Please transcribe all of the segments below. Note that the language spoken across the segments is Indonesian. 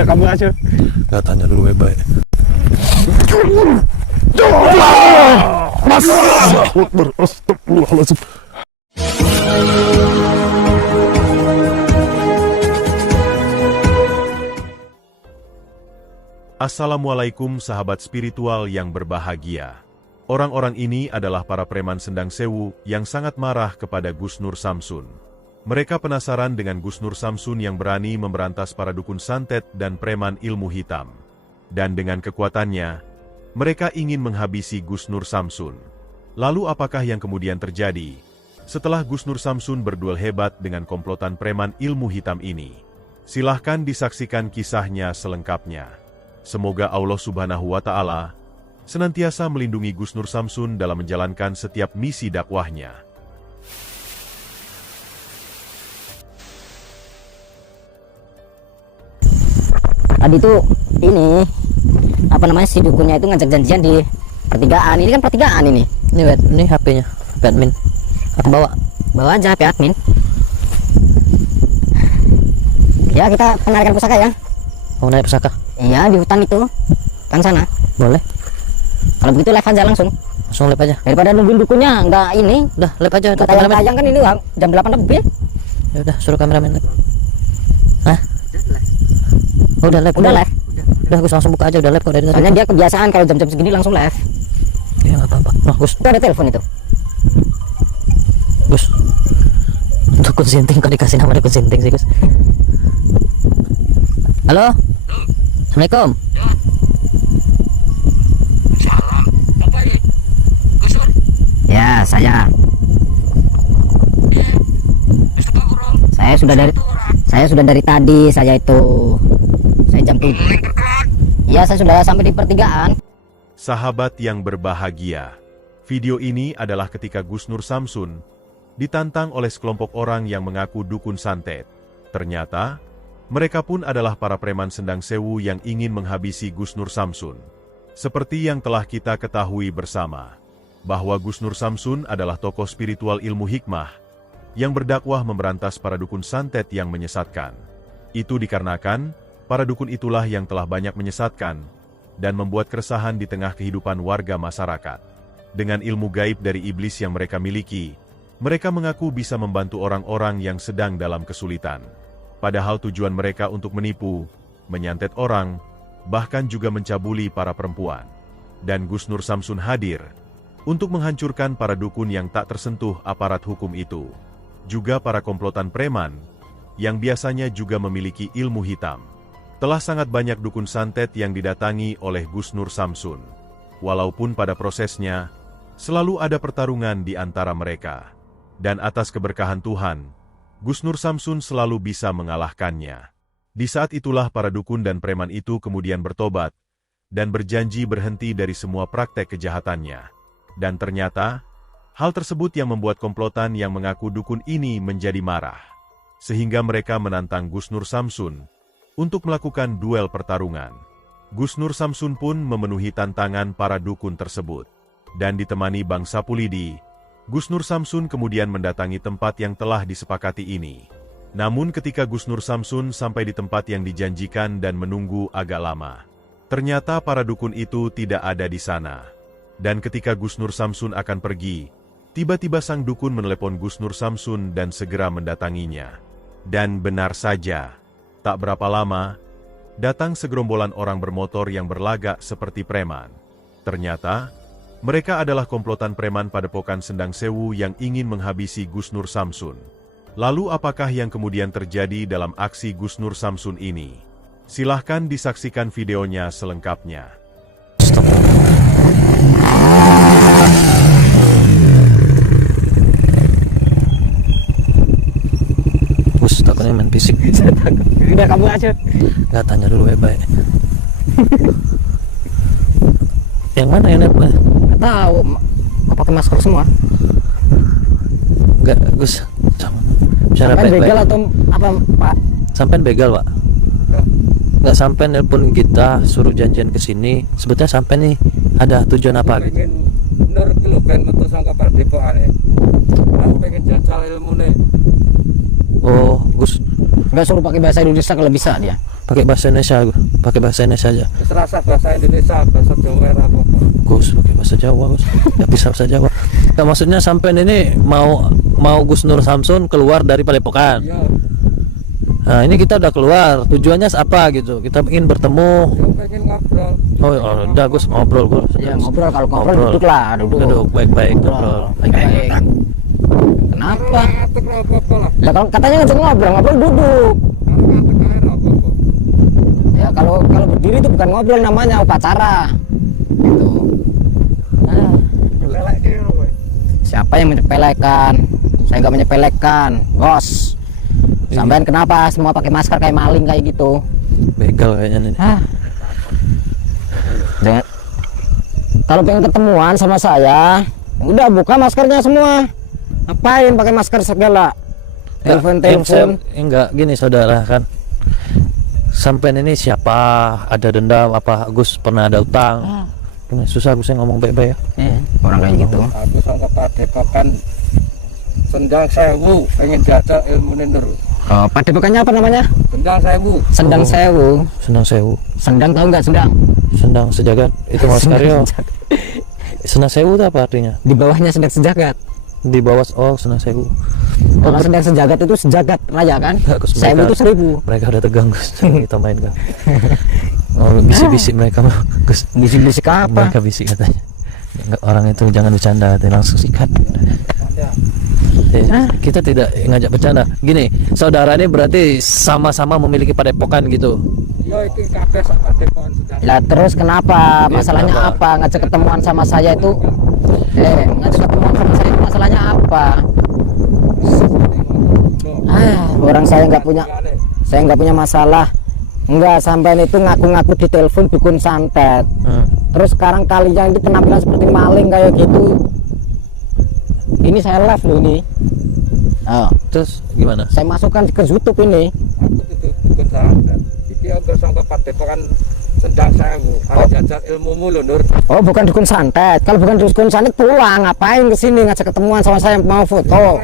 Udah kamu aja. Nggak tanya dulu baik-baik. Mas, astagfirullahaladzim. Assalamualaikum sahabat spiritual yang berbahagia. Orang-orang ini adalah para preman Sendang Sewu yang sangat marah kepada Gus Nur Samsun. Mereka penasaran dengan Gus Nur Samsun yang berani memberantas para dukun santet dan preman ilmu hitam. Dan dengan kekuatannya, mereka ingin menghabisi Gus Nur Samsun. Lalu apakah yang kemudian terjadi setelah Gus Nur Samsun berduel hebat dengan komplotan preman ilmu hitam ini? Silahkan disaksikan kisahnya selengkapnya. Semoga Allah Subhanahu wa Ta'ala senantiasa melindungi Gus Nur Samsun dalam menjalankan setiap misi dakwahnya. Tadi tuh ini apa namanya, si dukunnya itu ngajak janjian di pertigaan. Ini kan pertigaan ini. Ini HP-nya, HP admin. Aku Bawa aja HP admin. Ya, kita penarikan pusaka ya. Mau naik pusaka? Iya, di hutan itu kan sana. Boleh. Kalau begitu live aja langsung. Langsung live aja. Daripada nungguin dukunnya nggak ini. Udah live aja. Udah tayang kan ini jam 8 lebih. Ya udah, suruh kameramen live. Hah? Udah live. Udah live. Udah, Gus langsung buka aja, udah live kok dari tadi. Soalnya dia kebiasaan kalau jam-jam segini langsung live. Ya nggak apa-apa. Nah, Gus. Itu ada telepon itu. Gus. Dukun sinting kok dikasih nama dukun sinting sih, Gus. Halo? Assalamualaikum. Ya, saya sudah dari tadi. Saya jam 7. Ya, saya sudah sampai di pertigaan. Sahabat yang berbahagia, video ini adalah ketika Gus Nur Samsun ditantang oleh sekelompok orang yang mengaku dukun santet. Ternyata mereka pun adalah para preman Sendang Sewu yang ingin menghabisi Gus Nur Samsun. Seperti yang telah kita ketahui bersama, bahwa Gus Nur Samsun adalah tokoh spiritual ilmu hikmah yang berdakwah memberantas para dukun santet yang menyesatkan. Itu dikarenakan para dukun itulah yang telah banyak menyesatkan dan membuat keresahan di tengah kehidupan warga masyarakat. Dengan ilmu gaib dari iblis yang mereka miliki, mereka mengaku bisa membantu orang-orang yang sedang dalam kesulitan. Padahal tujuan mereka untuk menipu, menyantet orang, bahkan juga mencabuli para perempuan. Dan Gus Nur Samsun hadir untuk menghancurkan para dukun yang tak tersentuh aparat hukum itu. Juga para komplotan preman, yang biasanya juga memiliki ilmu hitam. Telah sangat banyak dukun santet yang didatangi oleh Gus Nur Samsun. Walaupun pada prosesnya, selalu ada pertarungan di antara mereka. Dan atas keberkahan Tuhan, Gus Nur Samsun selalu bisa mengalahkannya. Di saat itulah para dukun dan preman itu kemudian bertobat, dan berjanji berhenti dari semua praktek kejahatannya. Dan ternyata, hal tersebut yang membuat komplotan yang mengaku dukun ini menjadi marah. Sehingga mereka menantang Gus Nur Samsun untuk melakukan duel pertarungan. Gus Nur Samsun pun memenuhi tantangan para dukun tersebut. Dan ditemani Bang Sapulidi, Gus Nur Samsun kemudian mendatangi tempat yang telah disepakati ini. Namun ketika Gus Nur Samsun sampai di tempat yang dijanjikan dan menunggu agak lama, ternyata para dukun itu tidak ada di sana. Dan ketika Gus Nur Samsun akan pergi, tiba-tiba sang dukun menelepon Gus Nur Samsun dan segera mendatanginya. Dan benar saja, tak berapa lama, datang segerombolan orang bermotor yang berlagak seperti preman. Ternyata, mereka adalah komplotan preman padepokan Sendang Sewu yang ingin menghabisi Gus Nur Samsun. Lalu apakah yang kemudian terjadi dalam aksi Gus Nur Samsun ini? Silahkan disaksikan videonya selengkapnya. Gus, takutnya main fisik. Udah kamu aja. Nggak tanya dulu baik-baik. Yang mana yang lihat? Nggak tahu, mau pakai masker semua. Enggak, Gus. Bicara Sampai baik-baik. begal atau apa, Pak? Sampai begal, Pak. Nggak sampai nelpon kita suruh janjian ke sini. Sebetulnya sampai nih ada tujuan apa? Pengen bener kilo ben metu sangka padepokane. Aku pengen jajal ilmune. Oh, Gus. Nggak suruh pakai bahasa Indonesia kalau bisa dia. Pakai bahasa Indonesia, Gus. Pakai bahasa Indonesia aja. Serasa bahasa Indonesia, bahasa Jawa apa? Gus, pakai bahasa Jawa, Gus. Nggak bisa bahasa Jawa. Nah, maksudnya sampai ini mau Gus Nur Samsun keluar dari Padepokan. Iya. Nah, ini kita udah keluar. Tujuannya apa gitu? Kita ingin bertemu. Yang pengen ngobrol. Oh, udah Gus ngobrol, Gus. Ya ngobrol, kalau ngobrol duduk lah, Duduk baik-baik ngobrol. Baik-baik. Kenapa? Ngatek apa-apa lah. Lah kalau katanya ngajak ngobrol duduk. Kalau ngatek air apa-apa. Ya kalau berdiri itu bukan ngobrol, namanya upacara. Gitu. Nah, Lelek kira kowe. siapa yang menyepelekan? Saya nggak menyepelekan, bos. Sampean kenapa semua pakai masker kayak maling kayak gitu? Begal kayaknya nih. Jangan. Kalau pengen ketemuan sama saya, udah buka maskernya semua. Ngapain pakai masker segala? Telepon. Enggak gini saudara kan. Sampai ini siapa? Ada dendam apa? Gus pernah ada utang? Ini susah Gus ngomong baik-baik ya. Orang kayak gitu. Aku sangka Padepokan Sendang Sewu pengen diajak ilmu Nur. Oh, padepokannya apa namanya? Sendang Sewu. Sendang Sewu. Sendang Sewu. Sendang tahu nggak sendang? Sendang sejagat itu Mas Karyo. Sendang Sewu itu apa artinya? Di bawahnya sedang sejagat. Di bawah Sendang Sewu. Kalau sedang sejagat itu sejagat raya kan? Gus, Sewu itu 1000. Mereka udah tegang Gus. Kita main kan. Oh, bisik-bisik mereka mah Gus. Bisik-bisik apa? Mereka bisik katanya. Enggak, orang itu jangan bercanda, langsung sikat. Kita tidak ngajak bercanda. Gini, saudara ini berarti sama-sama memiliki padepokan gitu. Yo iki kabeh sak Padepokan Sendang. Lah terus kenapa? Masalahnya kenapa? apa? Ngajak ketemuan sama saya itu ngajak ketemuan sama saya itu masalahnya apa? Orang saya nggak punya masalah. Enggak, sampai itu ngaku-ngaku di telepon dukun santet. Terus sekarang kalian itu penampilan seperti maling kayak gitu. Ini saya live loh ini. Oh, Terus gimana? saya masukkan ke YouTube ini. Aku tutup dukun santet. Iki aku sangka Padepokan Sendang Sewu. Arep jajal ilmumu lho Nur. Oh, bukan dukun santet. Kalau bukan dukun santet pulang, ngapain ke sini ngajak ketemuan sama saya mau foto?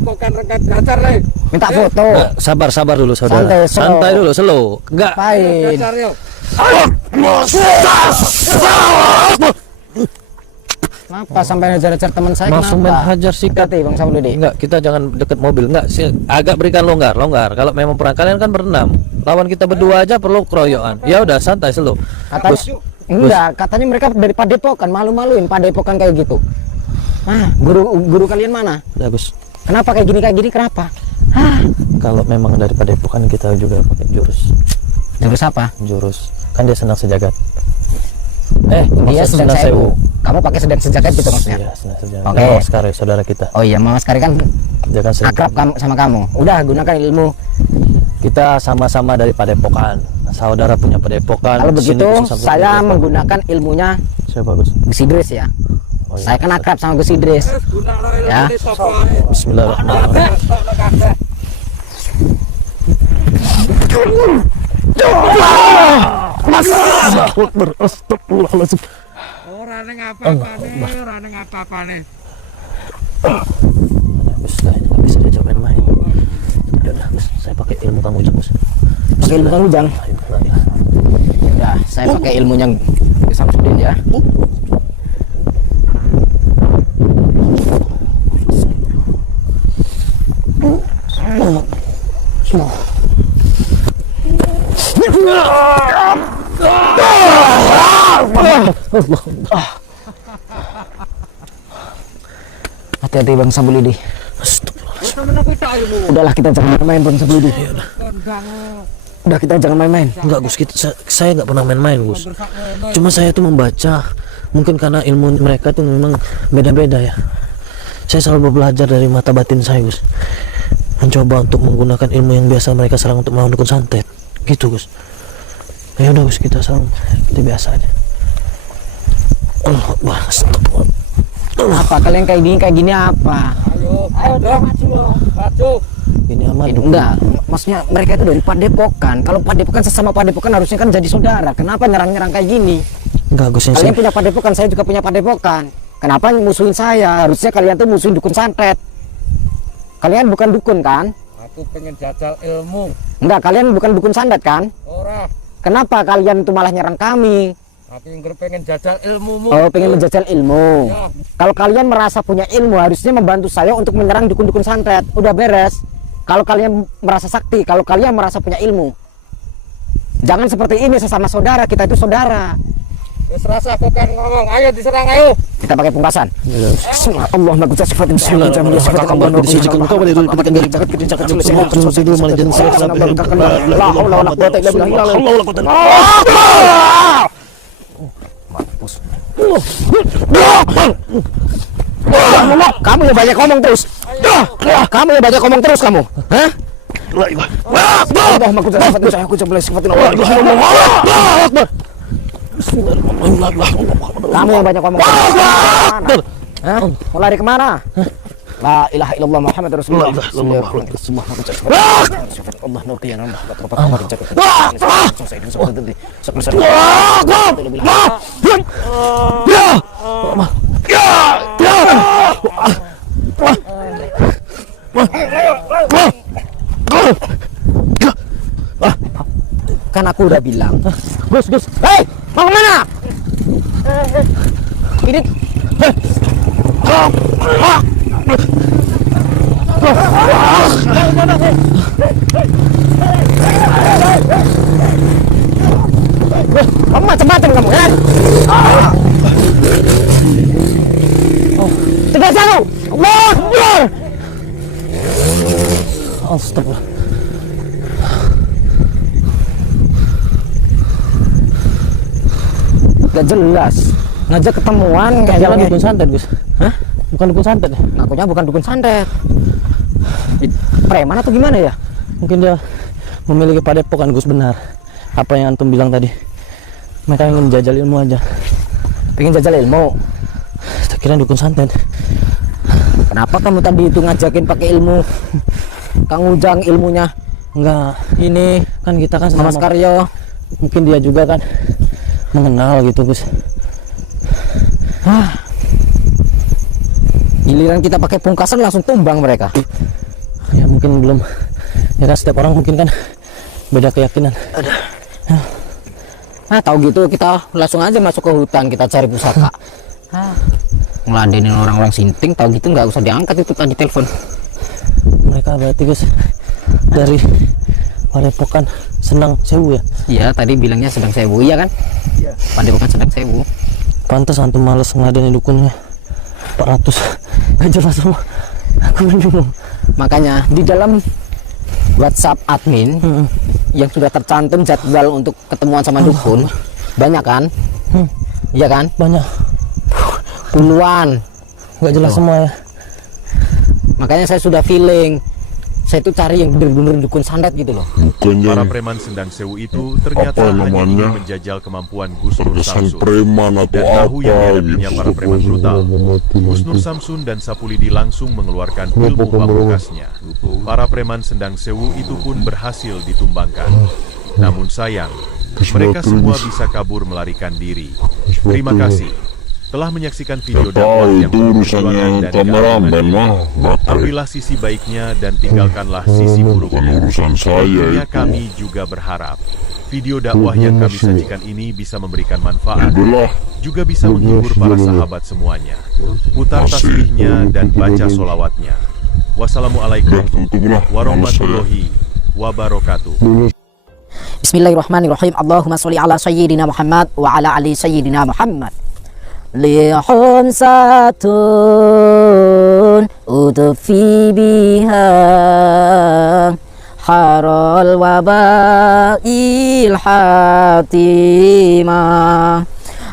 Kok kan rekat belajar le. Minta foto. Nah, sabar dulu saudara. Santai, slow. Santai dulu, slow. Enggak. Ngapain? Belajar yo. Kenapa sampai ngejar-ngejar teman saya? Langsung main Kenapa? hajar sikat. Hati Bang Samududi. Enggak, kita jangan deket mobil. Enggak, agak berikan longgar. Kalau memang perang kalian kan berenam. Lawan kita berdua aja perlu keroyokan. Ya udah santai slow. Katanya Gus, enggak, katanya mereka dari Padepokan, malu-maluin Padepokan kayak gitu. Guru kalian mana? udah Gus. Kenapa kayak gini kenapa? Kalau memang dari padepokan kita juga pakai jurus. Jurus apa? Jurus. Kan dia senang sejagat. Dia maksud sedang Sendang sewu. Kamu pakai sedang sejagat gitu maksudnya? Iya, senang sejagat. Oke. Kan Mas Karyo, saudara kita. Oh iya, Mas Kari kan Dia kan sering- akrab sama kamu. Udah gunakan ilmu. Kita sama-sama dari padepokan. Saudara punya padepokan. Kalau Di sini begitu Gus Nur Samsun saya punya padepokan. menggunakan ilmunya Siapa Gus? Gus Idris ya. Oh, iya. Saya kan akrab sama Gus Idris. Ya. Bismillahirrahmanirrahim. Astagfirullahaladzim. Ora ning apa-apane. Gus, nggak bisa diajak main-main. Udah, Gus, saya pakai ilmu kamu Gus. Pakai ilmu Kang Ujang. Ya, saya pakai ilmunya Gus Samsudin ya. Hati-hati Bang Sabulidi. Udahlah kita jangan main-main Bang Sabulidi. Udah kita jangan main-main. Enggak Gus, saya nggak pernah main-main Gus. Cuma saya tuh membaca. Mungkin karena ilmu mereka tuh memang beda-beda ya. Saya selalu belajar dari mata batin saya Gus. Mencoba untuk menggunakan ilmu yang biasa mereka serang untuk melawan dukun santet. Gitu Gus. Ya udah Gus, kita biasa aja. Allah Akbar, astagfirullah. Apa kalian kayak gini apa? Maju. Ini aman. Enggak, maksudnya mereka itu dari Padepokan. Kalau Padepokan sesama Padepokan harusnya kan jadi saudara. Kenapa nyerang-nyerang kayak gini? Enggak Gus, Kalian punya Padepokan, saya juga punya Padepokan. Kenapa musuhin saya? Harusnya kalian tuh musuhin dukun santet. Kalian bukan dukun kan? Aku Aku pengen jajal ilmu. Enggak, kalian bukan dukun santet kan? Ora, Kenapa kalian itu malah nyerang kami? aku pengen jajal ilmumu. Oh, pengen menjajal ilmu. Ya, Kalau kalian merasa punya ilmu, harusnya membantu saya untuk menyerang dukun-dukun santet. Udah beres. Kalau kalian merasa sakti, kalau kalian merasa punya ilmu, jangan seperti ini sesama saudara. Kita itu saudara. wis rasa kok kan ngomong, ayo diserang ayo. Kita pakai pungkasan. Allahumma qul sifatin sifatin jamil sifatin Allah disucikan engkau pada itu dapatkan dari jagat kecil jagat sulit semua sesuatu dulu malah jangan saya sampai la haula wala quwwata illa billah. Mampus. Kamu yang banyak ngomong terus. Kamu yang banyak ngomong terus kamu. Hah? Allahumma qul sifatin saya aku coba sifatin Allah. Kamu yang banyak ngomong. Hah? Mau lari kemana? La ilaha illallah Muhammad Rasulullah. Allah nur qiyam kan aku udah bilang. Gus. Hei, mau kemana? Ini kamu macam-macam kamu kan? Tegas aku. Allah Akbar. astagfirullah. Gak jelas. Ngajak ketemuan Jalan kayak dukun santet, Gus. Hah? Bukan dukun santet ya? Ngakunya bukan dukun santet. Preman atau gimana ya? Mungkin dia memiliki padepokan, Gus, benar. Apa yang antum bilang tadi? Mereka ingin menjajal ilmu aja. Pengen jajal ilmu. Tak kira dukun santet. Kenapa kamu tadi itu ngajakin pakai ilmu? Kang Ujang ilmunya. Enggak, Ini kan kita kan Mas sama. Karyo. Mungkin dia juga kan mengenal gitu, Gus. Giliran kita pakai pungkasan langsung tumbang mereka. Ya mungkin belum. Ya kan setiap orang mungkin kan beda keyakinan. Tahu gitu kita langsung aja masuk ke hutan, kita cari pusaka. Ngeladenin orang-orang sinting, tahu gitu nggak usah diangkat itu tadi telepon. Mereka berarti, Gus, dari padepokan Senang Sewu ya? Iya, tadi bilangnya sedang sewu, iya kan? Iya. Padepokan sedang sewu. Pantas antum males ngeladenin dukunnya 400. Gak jelas sama. Aku bingung. Makanya di dalam WhatsApp admin yang sudah tercantum jadwal untuk ketemuan sama dukun banyak kan? Iya kan? Banyak. Puluhan. Gak jelas semua ya. Makanya saya sudah feeling saya itu cari yang benar-benar dukun santet gitu loh. Para preman Sendang Sewu itu ternyata hanya ingin menjajal kemampuan Gus Nur Samsun preman atau dan tahu yang dihadapinya apa para preman brutal. Gus Nur Samsun dan Sapulidi langsung mengeluarkan ilmu pamungkasnya. Para preman Sendang Sewu itu pun berhasil ditumbangkan. Namun sayang, mereka semua bisa kabur melarikan diri. Terima kasih telah menyaksikan video dakwah yang urusannya dan kameramen mah. ambillah sisi baiknya dan tinggalkanlah sisi buruknya. Urusan saya Tentunya itu. kami juga berharap video dakwah yang kami sajikan ini bisa memberikan manfaat, Itulah juga bisa menghibur para sahabat semuanya. Putar tasbihnya dan baca solawatnya. Wassalamualaikum warahmatullahi wabarakatuh. Bismillahirrahmanirrahim. Allahumma sholli ala sayyidina Muhammad wa ala ali sayyidina Muhammad. Lihum satun udfi biha harol wabail hatimah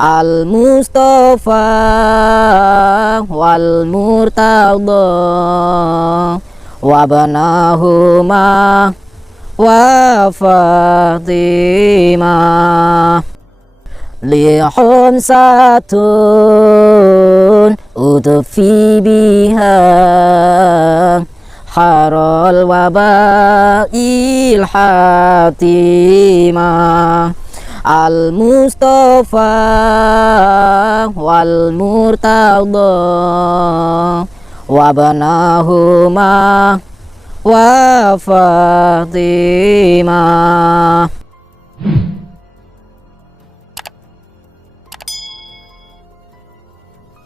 al mustafa wal murtada wabanahuma wa fatimah lihum satun udfi biha harol wabail hatimah al mustafa wal murtada wabanahuma wa Fatimah